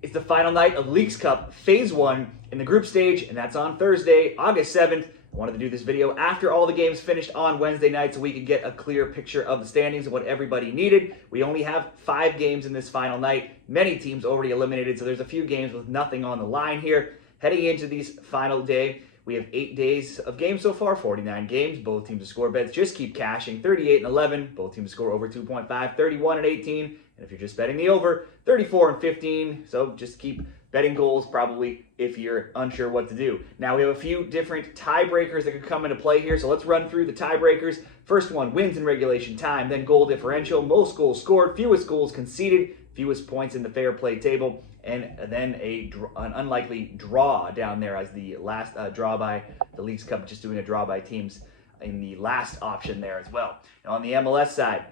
It's the final night of Leagues Cup Phase 1 in the group stage, and that's on Thursday, August 7th. I wanted to do this video after all the games finished on Wednesday night so we could get a clear picture of the standings and what everybody needed. We only have 5 games in this final night. Many teams already eliminated, so there's a few games with nothing on the line here. Heading into these final day, we have 8 days of games so far, 49 games. Both teams to score bets just keep cashing, 38 and 11. Both teams to score over 2.5, 31 and 18. And if you're just betting the over, 34 and 15. So just keep betting goals probably if you're unsure what to do. Now we have a few different tiebreakers that could come into play here. So let's run through the tiebreakers. First one, wins in regulation time, then goal differential, most goals scored, fewest goals conceded, fewest points in the fair play table, and then an unlikely draw down there as the last draw by the Leagues Cup, just doing a draw by teams in the last option there as well. Now on the MLS side,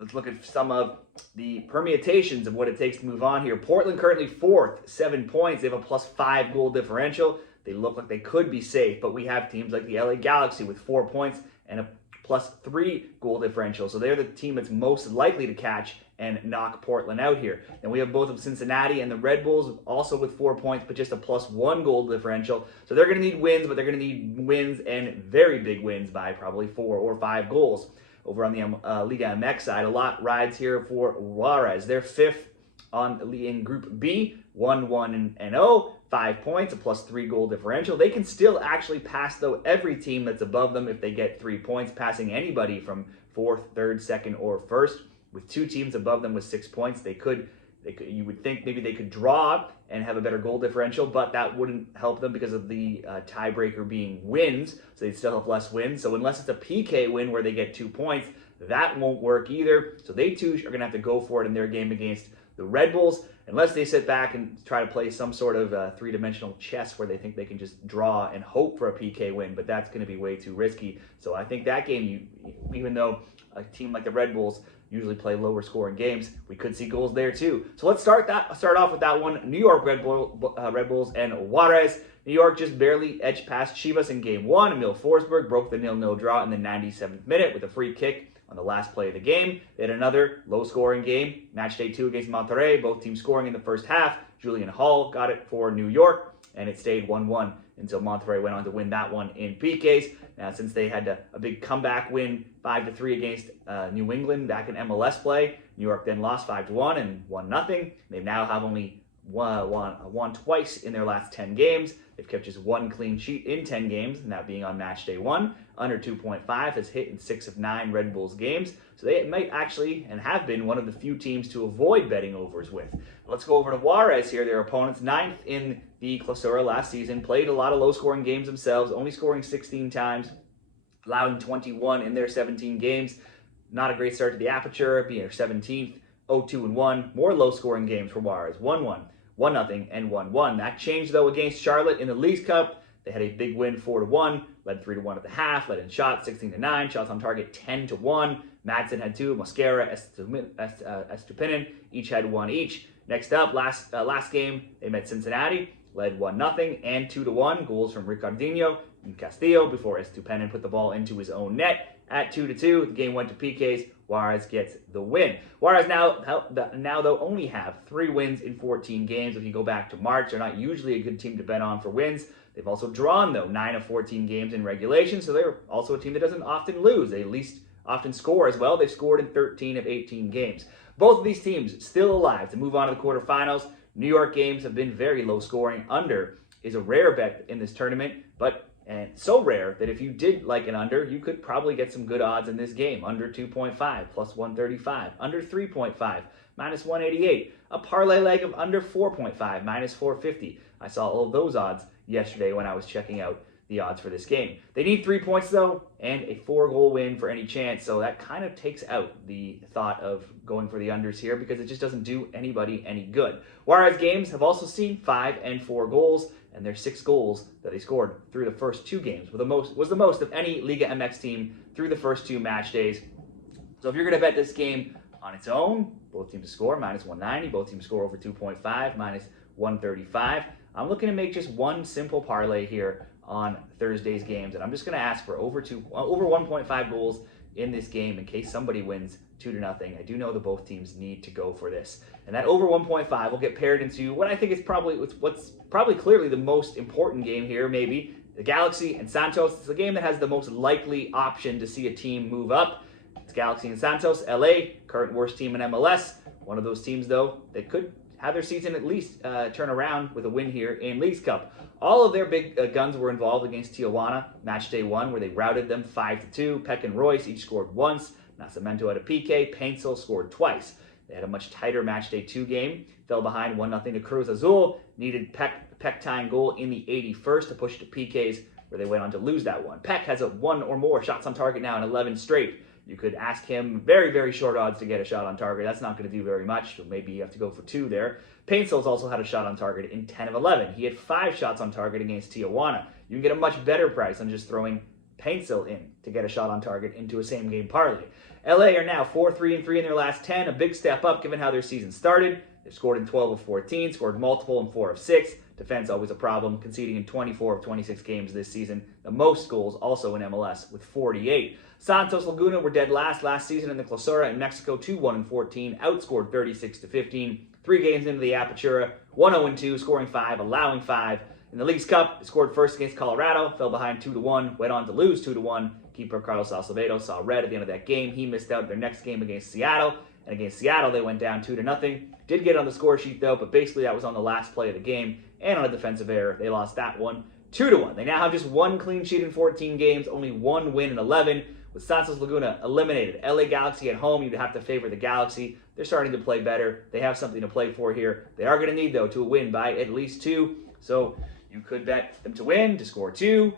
let's look at some of the permutations of what it takes to move on here. Portland currently 4th, 7 points. They have a +5 goal differential. They look like they could be safe, but we have teams like the LA Galaxy with 4 points and a +3 goal differential. So they're the team that's most likely to catch and knock Portland out here. And we have both of Cincinnati and the Red Bulls also with 4 points, but just a +1 goal differential. So they're going to need wins, but they're going to need wins and very big wins by probably 4 or 5 goals. Over on the LigaMX side, a lot rides here for Juarez. They're 5th in Group B, 1-1-0, 5 points, a +3 goal differential. They can still actually pass, though, every team that's above them if they get 3 points, passing anybody from 4th, 3rd, 2nd, or 1st. With 2 teams above them with 6 points, you would think maybe they could draw and have a better goal differential, but that wouldn't help them because of the tiebreaker being wins, so they'd still have less wins. So unless it's a PK win where they get 2 points, that won't work either. So they too are going to have to go for it in their game against the Red Bulls, unless they sit back and try to play some sort of three-dimensional chess where they think they can just draw and hope for a PK win, but that's going to be way too risky. So I think that game, even though a team like the Red Bulls usually play lower scoring games, we could see goals there too. So let's start off with that one. New York Red Bulls and Juarez. New York just barely edged past Chivas in game 1. Emil Forsberg broke the 0-0 draw in the 97th minute with a free kick on the last play of the game. They had another low-scoring game, match day 2 against Monterrey, both teams scoring in the first half. Julian Hall got it for New York, and it stayed 1-1 until Monterrey went on to win that one in PKs. Now, since they had a big comeback win 5-3 against New England back in MLS play, New York then lost 5-1 and 1-0. They now have only won twice in their last 10 games. They've kept just 1 clean sheet in 10 games, and that being on match day 1. Under 2.5 has hit in 6 of 9 Red Bulls games. So they might actually, and have been, one of the few teams to avoid betting overs with. Let's go over to Juarez here. Their opponents, 9th in the Clausura last season, played a lot of low-scoring games themselves, only scoring 16 times, allowing 21 in their 17 games. Not a great start to the Aperture, being their 17th, 0-2-1. More low-scoring games for Juarez, 1-1, 1-0, and 1-1. That changed, though, against Charlotte in the Leagues Cup. They had a big win, 4-1, led 3-1 at the half, led in shots, 16-9, shots on target, 10-1. Madsen had 2, Mosquera, Estupinian, each had 1 each. Next up, last game, they met Cincinnati, led 1-0 and 2-1. Goals from Ricardinho and Castillo before Estupinian put the ball into his own net. At 2-2, the game went to PKs. Juarez gets the win. Juarez now though only have 3 wins in 14 games. If you go back to March, they're not usually a good team to bet on for wins. They've also drawn, though, 9 of 14 games in regulation, so they're also a team that doesn't often lose. They at least often score as well. They've scored in 13 of 18 games. Both of these teams still alive to move on to the quarterfinals. New York games have been very low scoring. Under is a rare bet in this tournament, and so rare that if you did like an under, you could probably get some good odds in this game. Under 2.5, +135. Under 3.5, -188. A parlay leg of under 4.5, -450. I saw all of those odds yesterday when I was checking out the odds for this game. They need 3 points, though, and a 4-goal win for any chance, so that kind of takes out the thought of going for the unders here because it just doesn't do anybody any good. Juarez games have also seen 5 and 4 goals, and their 6 goals that they scored through the first 2 games was the most of any LigaMX team through the first 2 match days. So if you're going to bet this game on its own, both teams to score, -190, both teams score over 2.5, -135. I'm looking to make just one simple parlay here on Thursday's games, and I'm just going to ask for over 1.5 goals in this game in case somebody wins 2-0. I do know that both teams need to go for this. And that over 1.5 will get paired into what I think is what's probably clearly the most important game here, maybe. The Galaxy and Santos. It's the game that has the most likely option to see a team move up. It's Galaxy and Santos. LA, current worst team in MLS. One of those teams, though, that could have their season at least turn around with a win here in Leagues Cup. All of their big guns were involved against Tijuana, match day 1, where they routed them 5-2. Peck and Royce each scored once. Nascimento had a PK. Paintsel scored twice. They had a much tighter match day 2 game. Fell behind 1-0 to Cruz. Azul needed Peck tying goal in the 81st to push to PKs, where they went on to lose that one. Peck has 1 or more shots on target now in 11 straight. You could ask him very, very short odds to get a shot on target. That's not going to do very much, so maybe you have to go for 2 there. Painsel's also had a shot on target in 10 of 11. He had 5 shots on target against Tijuana. You can get a much better price on just throwing Paintsel in to get a shot on target into a same-game parlay. LA are now 4-3-3 in their last 10, a big step up given how their season started. They've scored in 12 of 14, scored multiple in 4 of 6. Defense always a problem, conceding in 24 of 26 games this season. The most goals also in MLS with 48. Santos Laguna were dead last season in the Clausura in Mexico, 2-1-14, outscored 36-15. 3 games into the Apertura, 1-0-2, scoring 5, allowing 5. In the Leagues Cup, they scored first against Colorado, fell behind 2-1, went on to lose 2-1. Keeper Carlos Salcedo saw red at the end of that game. He missed out their next game against Seattle. And against Seattle, they went down 2-0. Did get on the score sheet, though, but basically that was on the last play of the game. And on a defensive error, they lost that one 2-1. They now have just 1 clean sheet in 14 games, only 1 win in 11. With Santos Laguna eliminated. LA Galaxy at home, you'd have to favor the Galaxy. They're starting to play better. They have something to play for here. They are going to need, though, to win by at least 2. So you could bet them to win, to score 2.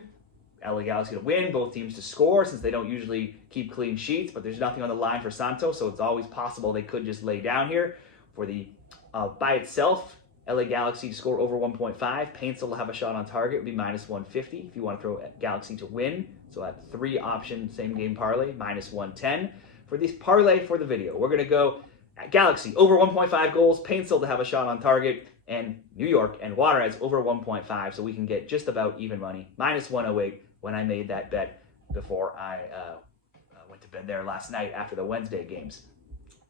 LA Galaxy to win, both teams to score, since they don't usually keep clean sheets, but there's nothing on the line for Santos, so it's always possible they could just lay down here. For the by itself, LA Galaxy to score over 1.5, Paintsel to have a shot on target would be -150 if you want to throw Galaxy to win. So at 3 option same game parlay, -110. For this parlay for the video, we're going to go at Galaxy over 1.5 goals, Paintsel to have a shot on target, and New York and Juarez over 1.5, so we can get just about even money, -108 when I made that bet before I went to bed there last night after the Wednesday games.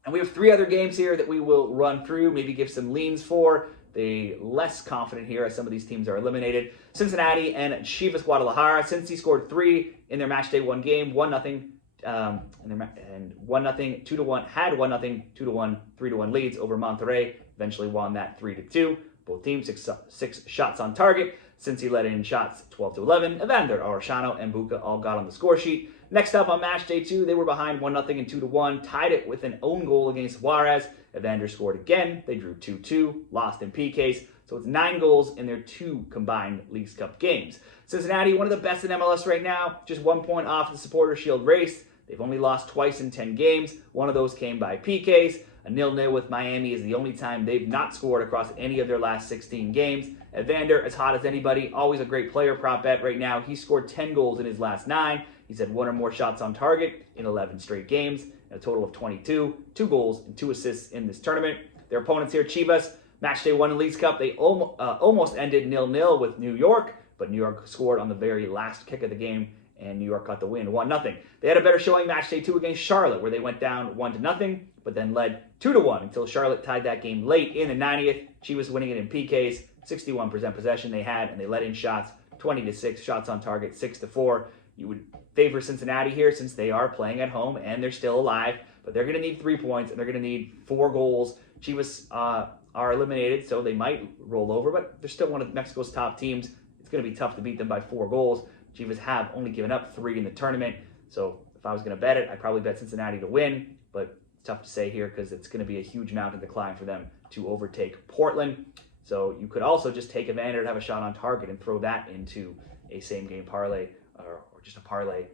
And we have 3 other games here that we will run through, maybe give some leans for. They less confident here as some of these teams are eliminated. Cincinnati and Chivas Guadalajara. Cincy scored 3 in their match day 1 game, 1-0, and 1-0, 2-1, had 1-0, 2-1, 3-1 leads over Monterrey. Eventually won that 3-2. Both teams 6 shots on target. Cincy let in shots 12-11. Evander, Arellano, and Buca all got on the score sheet. Next up on match day 2, they were behind 1-0 and 2-1. Tied it with an own goal against Juarez. Evander scored again. They drew 2-2, lost in PKs. So it's 9 goals in their 2 combined Leagues Cup games. Cincinnati, one of the best in MLS right now, just 1 point off the Supporter Shield race. They've only lost twice in 10 games. One of those came by PKs. A 0-0 with Miami is the only time they've not scored across any of their last 16 games. Evander, as hot as anybody, always a great player prop bet right now. He scored 10 goals in his last 9. He's had 1 or more shots on target in 11 straight games, and a total of 22, 2 goals and 2 assists in this tournament. Their opponents here, Chivas, match day 1 in Leagues Cup. They almost ended 0-0 with New York, but New York scored on the very last kick of the game, and New York got the win, 1-0. They had a better showing match day 2 against Charlotte, where they went down 1-0, but then led 2-1 until Charlotte tied that game late in the 90th. Chivas winning it in PKs, 61% possession they had, and they let in shots, 20-6, shots on target, 6-4. You would favor Cincinnati here since they are playing at home and they're still alive, but they're going to need 3 points and they're going to need 4 goals. Chivas are eliminated, so they might roll over, but they're still one of Mexico's top teams. It's going to be tough to beat them by 4 goals. Chivas have only given up 3 in the tournament, so if I was going to bet it, I'd probably bet Cincinnati to win, but it's tough to say here because it's going to be a huge mountain to climb for them to overtake Portland. So you could also just take Evander to have a shot on target and throw that into a same-game parlay or just a parlay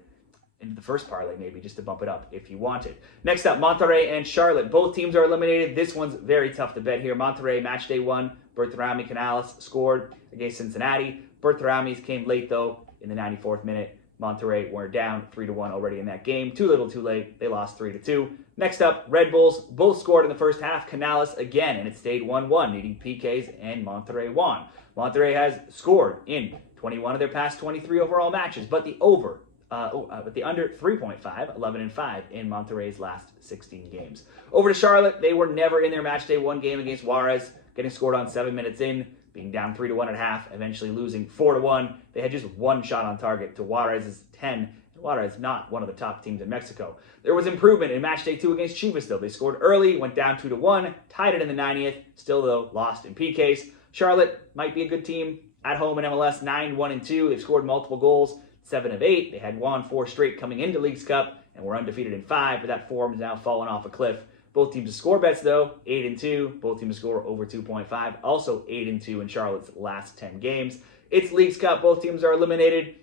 into the first parlay maybe just to bump it up if you wanted. Next up, Monterrey and Charlotte. Both teams are eliminated. This one's very tough to bet here. Monterrey, match day 1, Bertarami Canales scored against Cincinnati. Bertarami's came late, though, in the 94th minute. Monterrey were down 3-1 already in that game. Too little, too late. They lost 3-2. Next up, Red Bulls both scored in the first half. Canales again, and it stayed 1-1, needing PKs, and Monterrey won. Monterrey has scored in 21 of their past 23 overall matches, but the over but the under 3.5, 11-5 in Monterrey's last 16 games. Over to Charlotte, they were never in their matchday one game against Juarez, getting scored on 7 minutes in, being down 3-1 at half, eventually losing 4-1. They had just one shot on target to Juarez's 10. Guadalajara is not one of the top teams in Mexico. There was improvement in match day 2 against Chivas, though. They scored early, went down 2-1, tied it in the 90th, still, though, lost in PKs. Charlotte might be a good team at home in MLS, 9-1-2. They've scored multiple goals, 7 of 8. They had won 4 straight coming into Leagues Cup and were undefeated in 5, but that form is now fallen off a cliff. Both teams to score bets, though, 8-2. Both teams to score over 2.5, also 8-2 in Charlotte's last 10 games. It's Leagues Cup. Both teams are eliminated.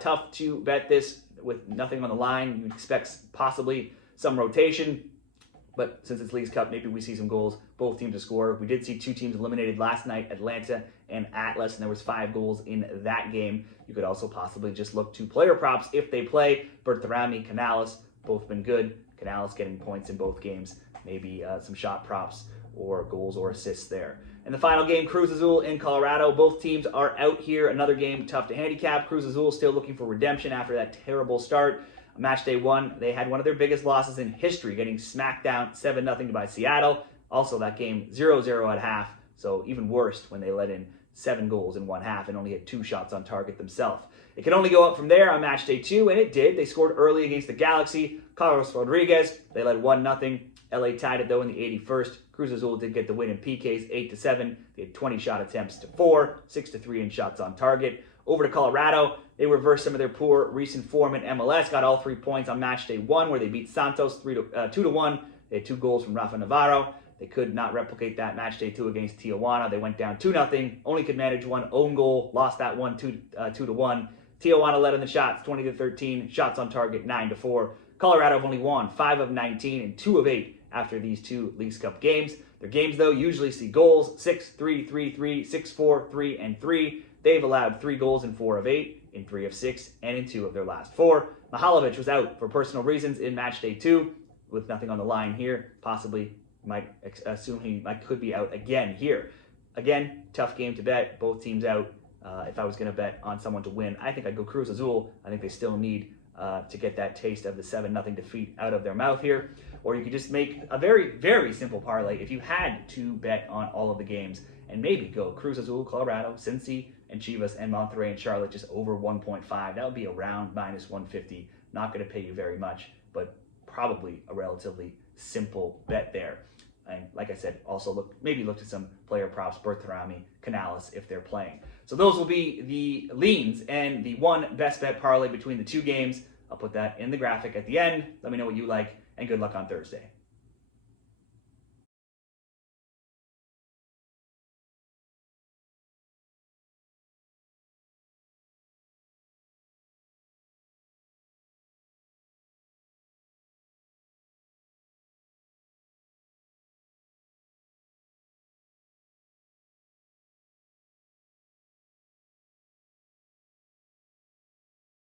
Tough to bet this with nothing on the line. You expect possibly some rotation, but since it's Leagues Cup, maybe we see some goals. Both teams to score. We did see 2 teams eliminated last night, Atlanta and Atlas, and there was 5 goals in that game. You could also possibly just look to player props if they play. Bertarami, Canales, both been good. Canales getting points in both games. Maybe some shot props or goals or assists there. In the final game, Cruz Azul in Colorado. Both teams are out here. Another game tough to handicap. Cruz Azul still looking for redemption after that terrible start. Match day 1, they had one of their biggest losses in history, getting smacked down 7-0 by Seattle. Also, that game 0-0 at half, so even worse when they let in 7 goals in one half and only had 2 shots on target themselves. It can only go up from there on match day 2, and it did. They scored early against the Galaxy. Carlos Rodriguez, they led 1-0. LA tied it, though, in the 81st. Cruz Azul did get the win in PKs, 8-7. They had 20 shot attempts to 4, 6-3 in shots on target. Over to Colorado, they reversed some of their poor recent form in MLS, got all 3 points on match day 1, where they beat Santos 2-1. They had 2 goals from Rafa Navarro. They could not replicate that match day 2 against Tijuana. They went down 2-0, only could manage 1 own goal, lost that one 2-1. Tijuana led in the shots, 20-13, shots on target 9-4. Colorado have only won 5 of 19 and 2 of 8 after these 2 Leagues Cup games. Their games, though, usually see goals, 6-3, 3-3, 6-4, 3, and 3. They've allowed 3 goals in 4 of 8, in 3 of 6, and in 2 of their last 4. Mihalovic was out for personal reasons in match day 2, with nothing on the line here. Possibly might assume he could be out again here. Again, tough game to bet. Both teams out. If I was going to bet on someone to win, I think I'd go Cruz Azul. I think they still need to get that taste of the 7-0 defeat out of their mouth here. Or you could just make a very, very simple parlay if you had to bet on all of the games and maybe go Cruz Azul, Colorado, Cincy, and Chivas, and Monterrey and Charlotte just over 1.5. That would be around -150. Not going to pay you very much, but probably a relatively simple bet there. And like I said, also maybe look at some player props, Bertarami, Canales, if they're playing. So those will be the leans and the one best bet parlay between the 2 games. I'll put that in the graphic at the end. Let me know what you like, and good luck on Thursday.